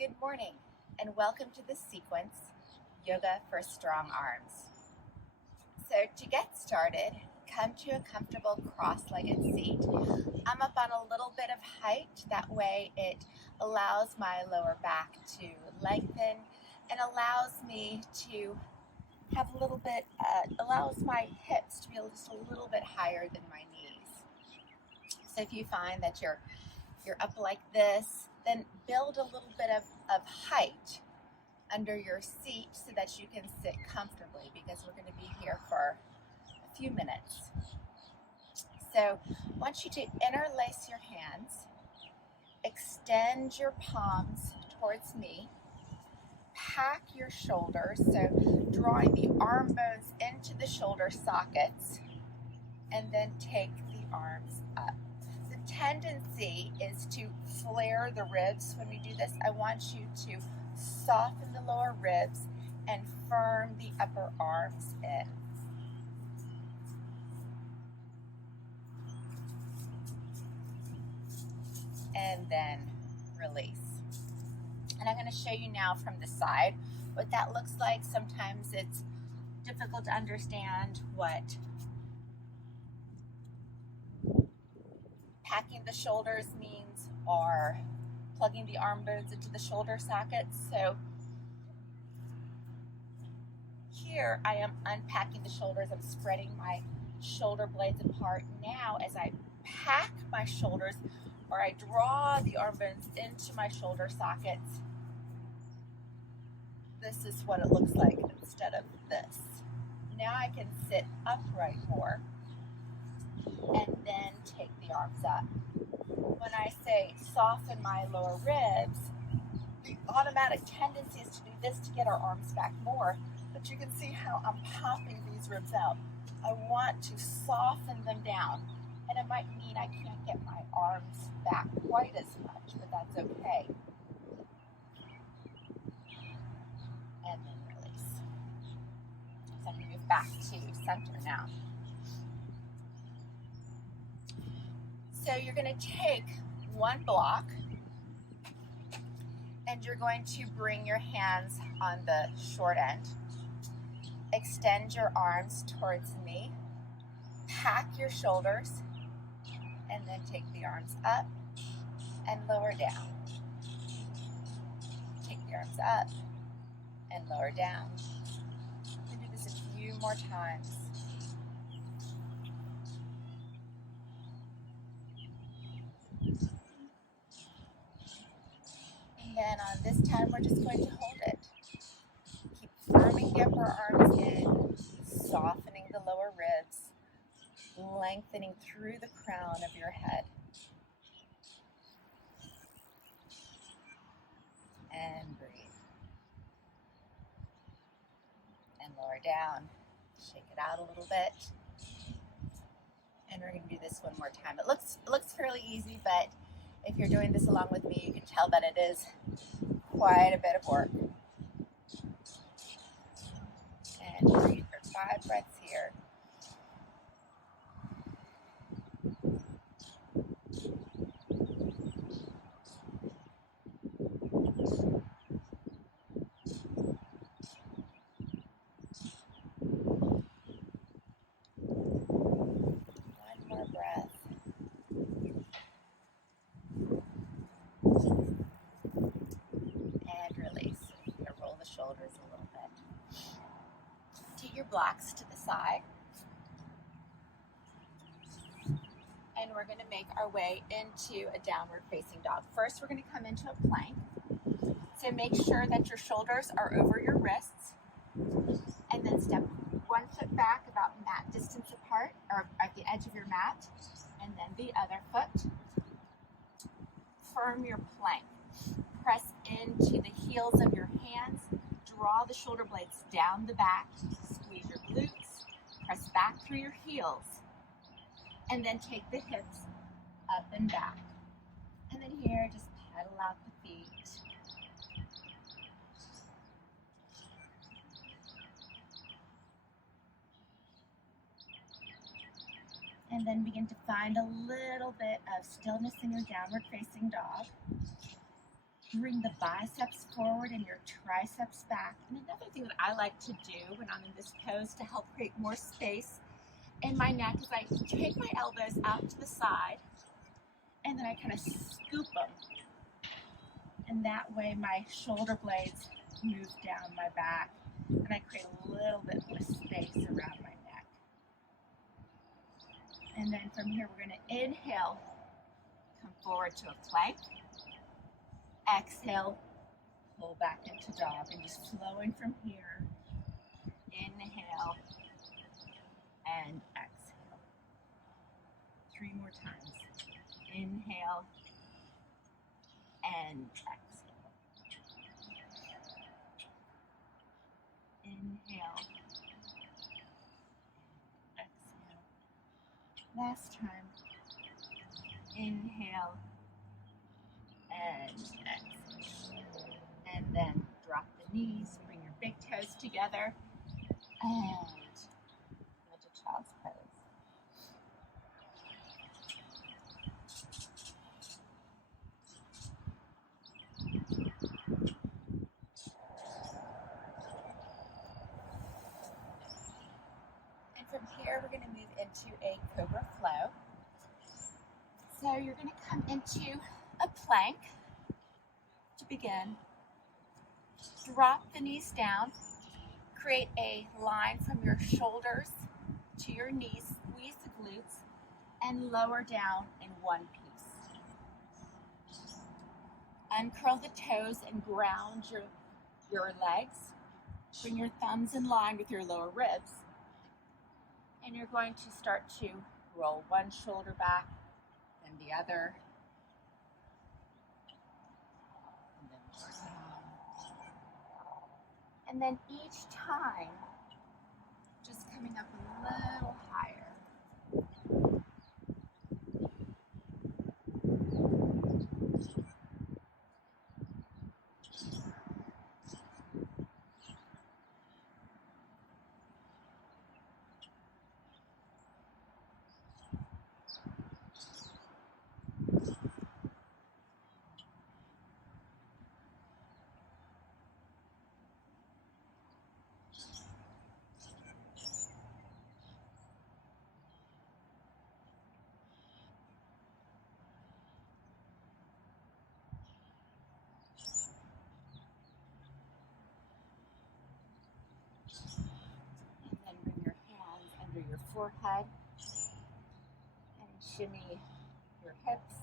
Good morning and welcome to the sequence, Yoga for Strong Arms. So to get started, come to a comfortable cross-legged seat. I'm up on a little bit of height, that way it allows my lower back to lengthen and allows me to have a little bit, allows my hips to be just a little bit higher than my knees. So if you find that you're up like this, then build a little bit of height under your seat so that you can sit comfortably, because we're going to be here for a few minutes. So I want you to interlace your hands, extend your palms towards me, pack your shoulders, so drawing the arm bones into the shoulder sockets, and then take the arms up. The tendency is to flare the ribs when we do this. I want you to soften the lower ribs and firm the upper arms in. And then release. And I'm going to show you now from the side what that looks like. Sometimes it's difficult to understand what packing the shoulders means or plugging the arm bones into the shoulder sockets. So here I am unpacking the shoulders. I'm spreading my shoulder blades apart. Now as I pack my shoulders, or I draw the arm bones into my shoulder sockets, this is what it looks like instead of this. Now I can sit upright more and then take the arms up. When I say soften my lower ribs, the automatic tendency is to do this to get our arms back more, but you can see how I'm popping these ribs out. I want to soften them down, and it might mean I can't get my arms back quite as much, but that's okay. And then release. So I'm going to move back to center now. So you're going to take one block and you're going to bring your hands on the short end. Extend your arms towards me. Pack your shoulders and then take the arms up and lower down. Take the arms up and lower down. We can do this a few more times. And then on this time, we're just going to hold it. Keep firming the upper arms in, softening the lower ribs, lengthening through the crown of your head. And breathe. And lower down. Shake it out a little bit. And we're going to do this one more time. It looks fairly easy, but if you're doing this along with me, you can tell that it is quite a bit of work. And breathe for 5 breaths here. One more breath. And release. You're going to roll the shoulders a little bit. Take your blocks to the side. And we're going to make our way into a downward facing dog. First, we're going to come into a plank. So make sure that your shoulders are over your wrists. And then step 1 foot back about mat distance apart, or at the edge of your mat. And then the other foot. Firm your plank. Press into the heels of your hands. Draw the shoulder blades down the back. Squeeze your glutes. Press back through your heels. And then take the hips up and back. And then here, just pedal out the feet. And then begin to find a little bit of stillness in your downward facing dog. Bring the biceps forward and your triceps back. And another thing that I like to do when I'm in this pose to help create more space in my neck is I take my elbows out to the side and then I kind of scoop them. And that way my shoulder blades move down my back and I create a little bit more space around my neck. And then from here we're going to inhale, come forward to a plank. Exhale, pull back into dog, and just flowing from here. Inhale and exhale. 3 more times. Inhale and exhale. Inhale. Exhale. Last time. Inhale and exhale. And then drop the knees, bring your big toes together, and go to child's pose. And from here, we're going to move into a cobra flow. So you're going to come into a plank to begin. Drop the knees down. Create a line from your shoulders to your knees. Squeeze the glutes and lower down in one piece. Uncurl the toes and ground your legs. Bring your thumbs in line with your lower ribs. And you're going to start to roll one shoulder back, then the other. And then more down. And then each time, just coming up a little higher. Your forehead and shimmy your hips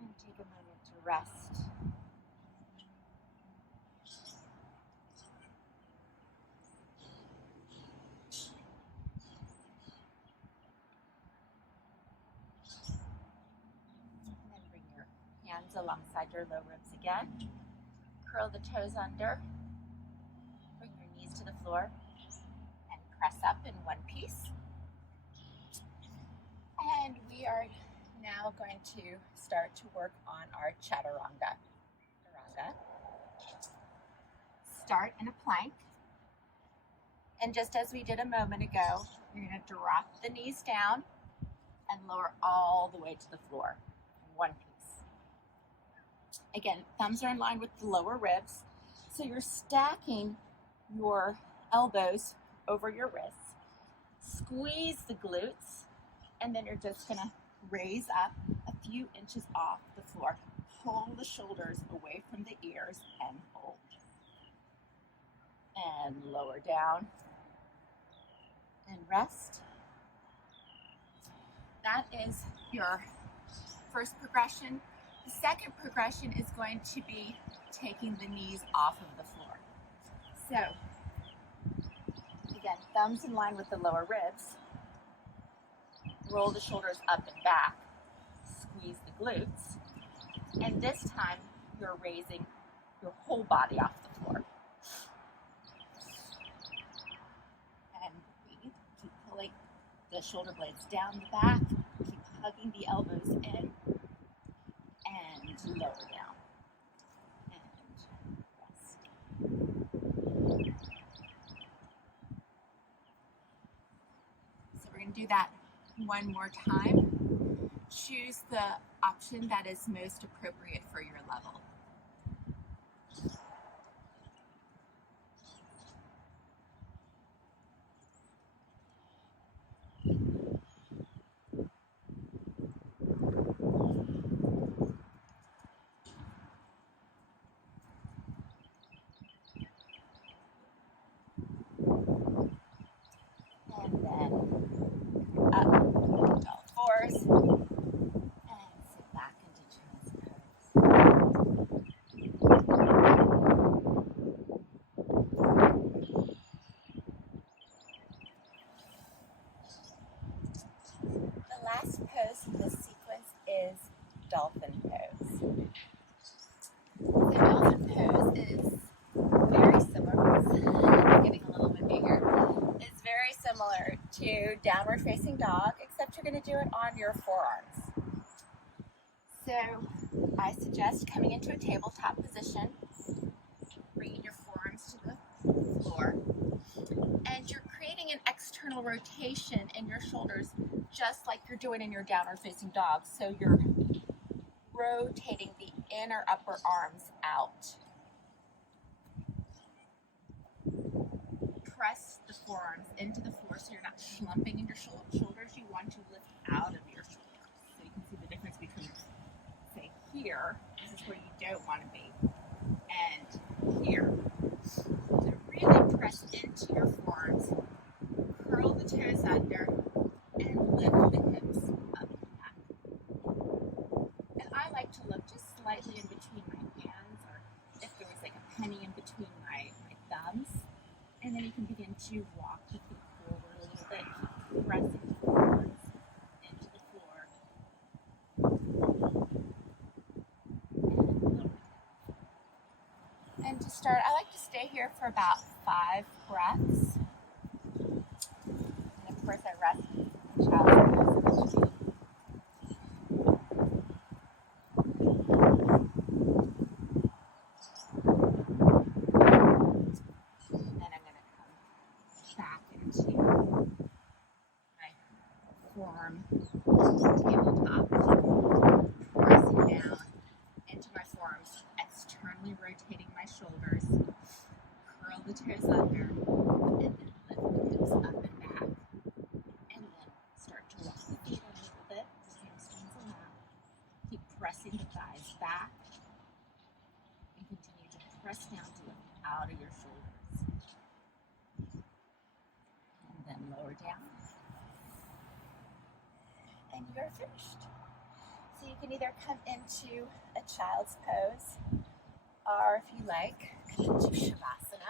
and take a moment to rest. And then bring your hands alongside your low ribs again. Curl the toes under. Bring your knees to the floor. Press up in one piece. And we are now going to start to work on our chaturanga. Start in a plank. And just as we did a moment ago, you're going to drop the knees down and lower all the way to the floor in one piece. Again, thumbs are in line with the lower ribs. So you're stacking your elbows over your wrists, squeeze the glutes, and then you're just gonna raise up a few inches off the floor. Pull the shoulders away from the ears and hold. And lower down and rest. That is your first progression. The second progression is going to be taking the knees off of the floor. So, again, thumbs in line with the lower ribs. Roll the shoulders up and back. Squeeze the glutes. And this time, you're raising your whole body off the floor. And breathe. Keep pulling the shoulder blades down the back. Keep hugging the elbows in. And lower down. And rest. So we're going to do that one more time. choose the option that is most appropriate for your level. And then up to all fours and sit back into child's pose. The last pose in this sequence is dolphin pose. The dolphin pose is very similar. I'm getting a little windy here. It's very similar to downward facing dog, except you're going to do it on your forearms. So I suggest coming into a tabletop position, bringing your forearms to the floor, and you're creating an external rotation in your shoulders, just like you're doing in your downward facing dog. So you're rotating the inner upper arms out. Press the forearms into the floor so you're not slumping in your shoulders. You want to lift out of your shoulders. So you can see the difference between, say, here, this is where you don't want to be, and here. So really press into your forearms, curl the toes under, and lift the hips up and back. And I like to look just slightly in between my hands, or if there was like a penny in between my thumbs. And then you can begin to walk the feet forward a little bit, keep pressing forwards into the floor. And to start, I like to stay here for about 5 breaths. And of course, I rest in child's pose. Forearm tabletop, pressing down into my forearms, externally rotating my shoulders, curl the toes under, and then lift the hips up and back, and then start to walk the feet a little bit, hamstrings allow. Keep pressing the thighs back, and continue to press down to lift out of your shoulders, and then lower down. And you're finished. So you can either come into a child's pose, or if you like, come into Shavasana.